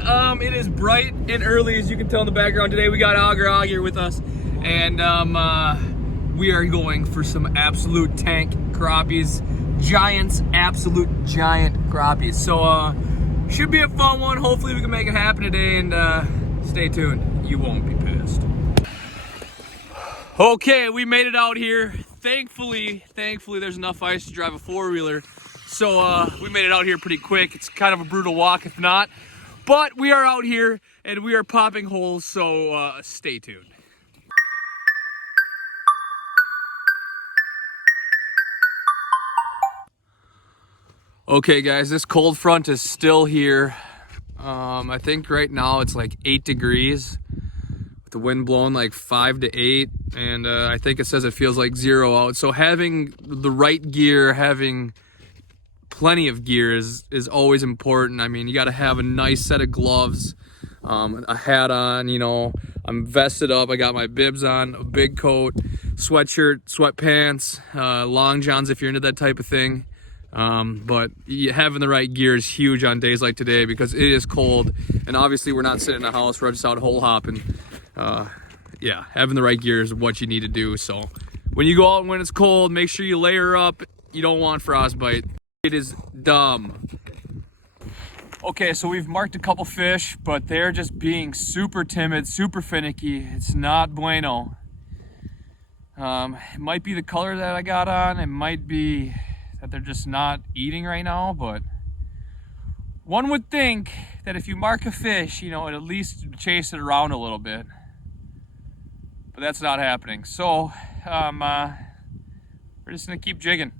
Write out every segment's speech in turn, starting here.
morning. It is bright and early, as you can tell in the background. Today we got Auger Augie here with us, and we are going for some absolute tank crappies, absolute giant crappies. So should be a fun one. Hopefully we can make it happen today, and stay tuned. You won't be pissed. Okay, we made it out here. Thankfully, there's enough ice to drive a four-wheeler. So we made it out here pretty quick. It's kind of a brutal walk if not. But we are out here and we are popping holes, so stay tuned. Okay guys, this cold front is still here. I think right now it's like 8 degrees. With the wind blowing like 5 to 8. And I think it says it feels like 0 out. So having the right gear, having plenty of gear is always important. I mean, you got to have a nice set of gloves, a hat on, you know, I'm vested up, I got my bibs on, a big coat, sweatshirt, sweatpants, long johns if you're into that type of thing. But having the right gear is huge on days like today because it is cold, and obviously we're not sitting in a house, we're just out hole hopping. Yeah, having the right gear is what you need to do. So when you go out and when it's cold, make sure you layer up. You don't want frostbite. It is dumb. Okay, so we've marked a couple fish, but they're just being super timid, super finicky. It's not bueno. It might be the color that I got on. It might be that they're just not eating right now, but one would think that if you mark a fish, you know, at least chase it around a little bit. But that's not happening. So we're just gonna keep jigging.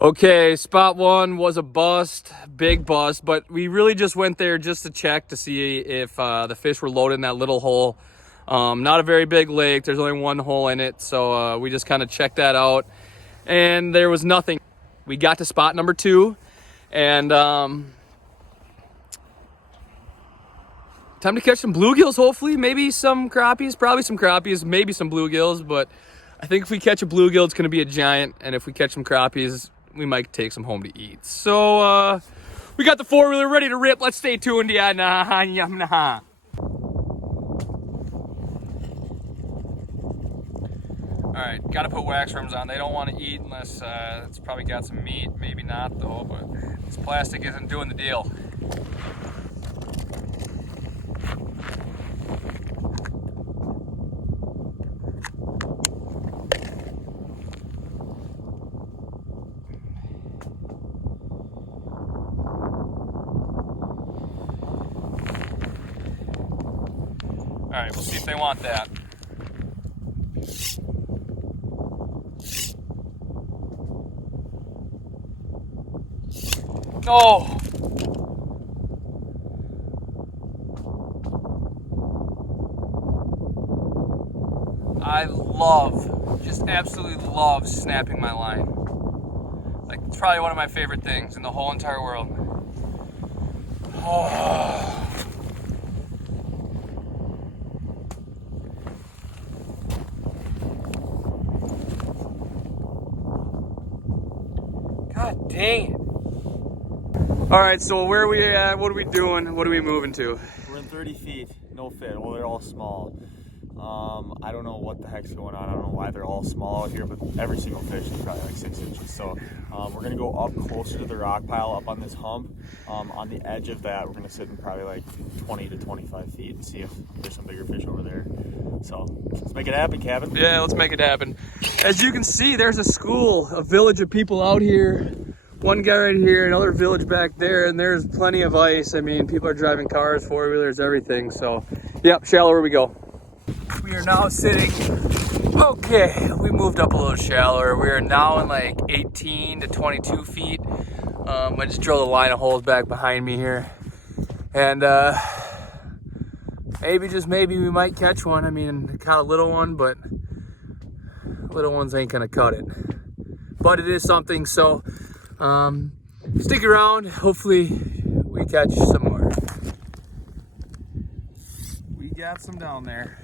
Okay, spot one was a bust, big bust, but we really just went there just to check to see if the fish were loaded in that little hole. Not a very big lake, there's only one hole in it, so we just kind of checked that out, and there was nothing. We got to spot number 2, and time to catch some bluegills, hopefully, maybe some crappies, probably some crappies, maybe some bluegills, but I think if we catch a bluegill, it's gonna be a giant, and if we catch some crappies, we might take some home to eat. So we got the four-wheeler ready to rip. Let's stay tuned. Yeah, nah. All right, gotta put wax rims on. They don't want to eat unless it's probably got some meat. Maybe not though, but this plastic isn't doing the deal. All right, we'll see if they want that. No! I just absolutely love snapping my line. Like, it's probably one of my favorite things in the whole entire world. Oh. God dang it. All right, so where are we at? What are we doing? What are we moving to? We're in 30 feet, no fit. Well, they're all small. I don't know what the heck's going on. I don't know why they're all small out here, but every single fish is probably like 6 inches. So we're gonna go up closer to the rock pile up on this hump. On the edge of that, we're gonna sit in probably like 20 to 25 feet and see if there's some bigger fish over there. So let's make it happen, Cabin. Yeah, let's make it happen. As you can see, there's a school, a village of people out here. One guy right here, another village back there, and there's plenty of ice. I mean, people are driving cars, four-wheelers, everything. So, yep, shallower we go. We are now sitting, okay, we moved up a little shallower. We are now in like 18 to 22 feet. I just drilled a line of holes back behind me here. And maybe, just maybe, we might catch one. I mean, kind of little one, but little ones ain't gonna cut it. But it is something, so stick around. Hopefully we catch some more. We got some down there.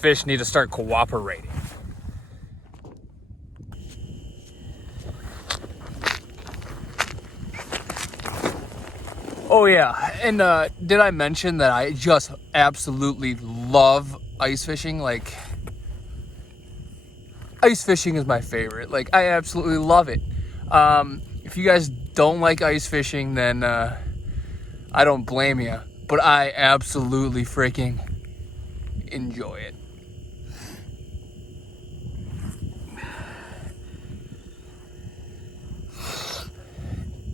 fish need to start cooperating. Oh yeah, and did I mention that I just absolutely love ice fishing? Like, ice fishing is my favorite. Like, I absolutely love it. If you guys don't like ice fishing, then I don't blame you. But I absolutely freaking enjoy it.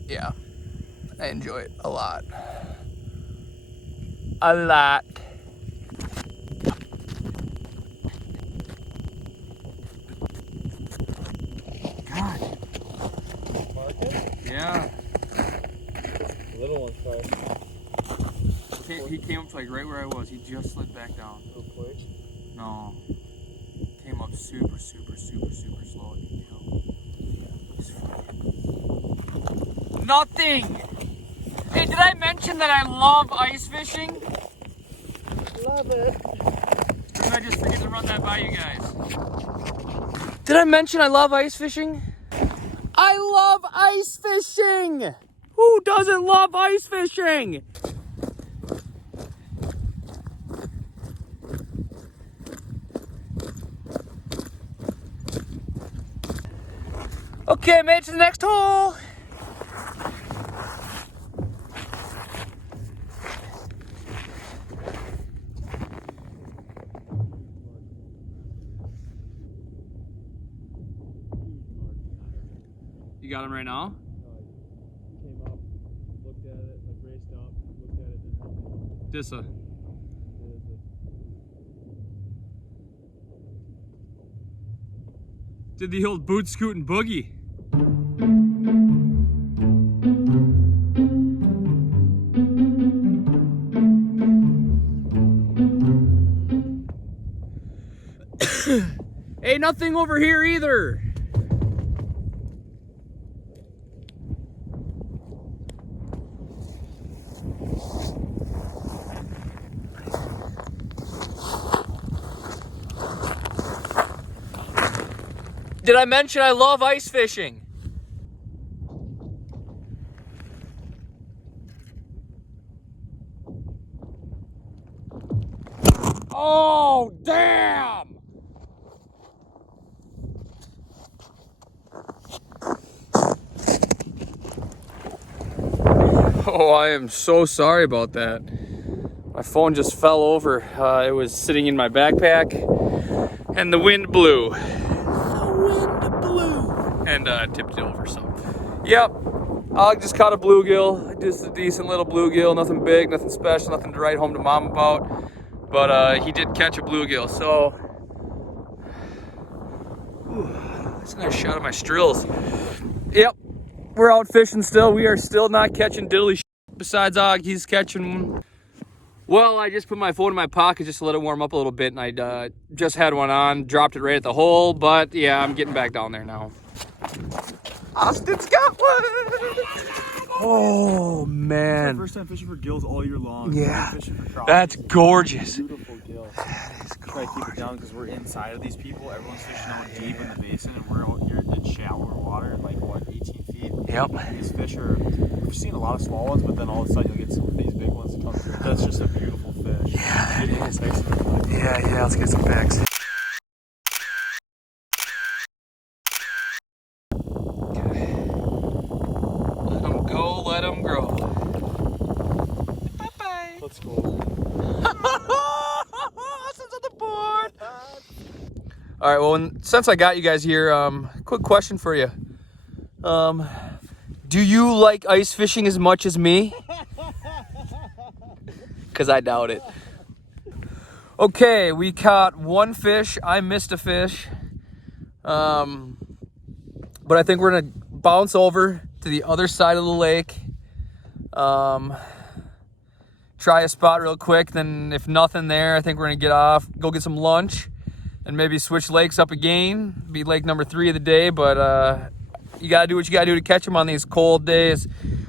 Yeah, I enjoy it a lot. A lot. God. Yeah. The little one's He came up to like right where I was. He just slid back down. real quick. No. Came up super slow. Nothing! Hey, did I mention that I love ice fishing? Love it. Or did I just forget to run that by you guys? Did I mention I love ice fishing? I love ice fishing! Who doesn't love ice fishing? Okay, made it to the next hole. You got him right now? Came up, looked at it, like raced up, looked at it, did nothing. Dissa. Did the old boot scoot and boogie. Ain't nothing over here either. Did I mention I love ice fishing? Oh, damn! Oh, I am so sorry about that. My phone just fell over. It was sitting in my backpack, and the wind blew. And tipped it over, so. Yep, I just caught a bluegill. Just a decent little bluegill, nothing big, nothing special, nothing to write home to mom about. But he did catch a bluegill, so. That's a nice shot of my strills. Yep, we're out fishing still. We are still not catching diddly shit besides Augie's catching. Well, I just put my phone in my pocket just to let it warm up a little bit, and I just had one on, dropped it right at the hole, but yeah, I'm getting back down there now. Austin's got one! Oh, man. First time fishing for gills all year long. Yeah, Fishing for crappie. that's gorgeous. Beautiful gill. That is Try to keep it down because we're inside of these people. Everyone's fishing out deep in the basin, and we're out here in shallower water, like what, 18 feet? Yep. And these fish are, we've seen a lot of small ones, but then all of a sudden you'll get some of these big ones that come through. That's just a beautiful fish. Yeah, Get that is. pics of it. Yeah, let's get some pics. Let them go, let them grow. Bye-bye. Let's go. Austin's on the board. All right, well, since I got you guys here, quick question for you. Do you like ice fishing as much as me? Because I doubt it. Okay, we caught one fish. I missed a fish. But I think we're going to bounce over to the other side of the lake. Try a spot real quick. Then if nothing there, I think we're going to get off, go get some lunch, and maybe switch lakes up again. Be lake number 3 of the day, but you got to do what you got to do to catch them on these cold days.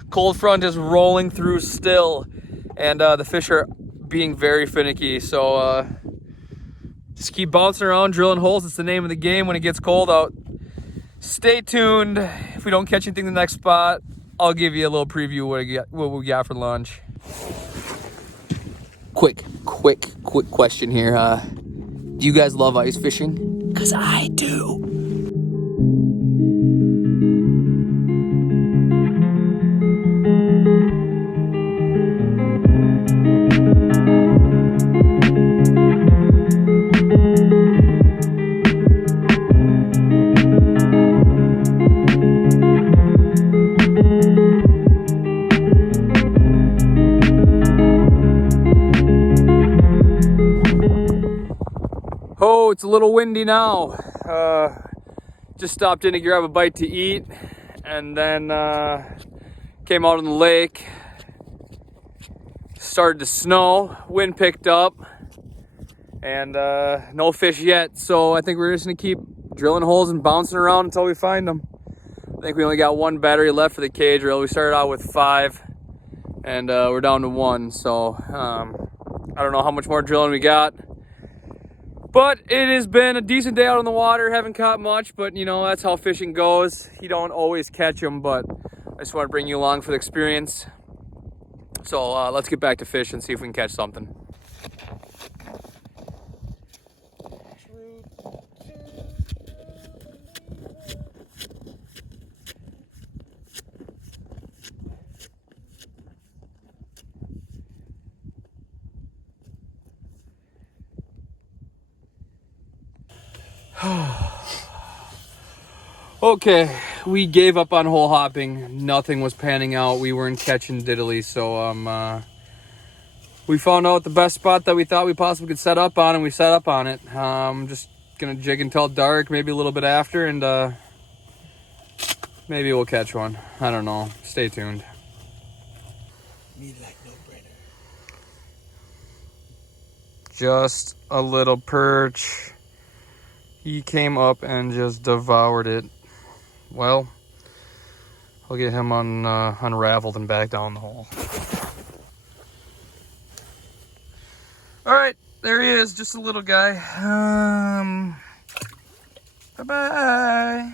Cold front is rolling through still, and the fish are being very finicky. So Just keep bouncing around, drilling holes. It's the name of the game when it gets cold out. Stay tuned. If we don't catch anything in the next spot, I'll give you a little preview of what we got for lunch. Quick question here. Do you guys love ice fishing? Because I do. Oh, it's a little windy now. Just stopped in to grab a bite to eat, and then came out on the lake. Started to snow, wind picked up, and no fish yet. So I think we're just gonna keep drilling holes and bouncing around until we find them. I think we only got one battery left for the cage reel. We started out with 5, and we're down to 1. So I don't know how much more drilling we got. But it has been a decent day out on the water. Haven't caught much, but you know, that's how fishing goes. You don't always catch them, but I just want to bring you along for the experience. So let's get back to fish and see if we can catch something. Okay, we gave up on hole hopping. Nothing was panning out. We weren't catching diddly, so we found out the best spot that we thought we possibly could set up on, and we set up on it. Just gonna jig until dark, maybe a little bit after, and maybe we'll catch one. I don't know. Stay tuned. Me like no brainer. Just a little perch. He came up and just devoured it. Well, I'll get him unraveled and back down the hole. All right, there he is, just a little guy. Bye-bye.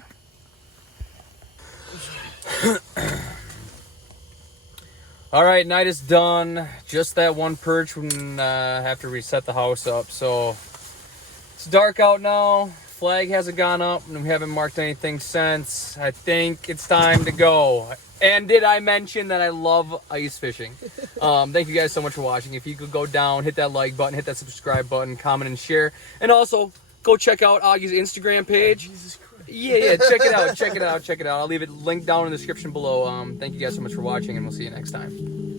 All right, night is done. Just that one perch when have to reset the house up. So it's dark out now. Flag hasn't gone up, and we haven't marked anything since. I think it's time to go. And did I mention that I love ice fishing? Thank you guys so much for watching. If you could go down, hit that like button, hit that subscribe button, comment and share. And also, go check out Augie's Instagram page. Yeah, check it out. I'll leave it linked down in the description below. Thank you guys so much for watching, and we'll see you next time.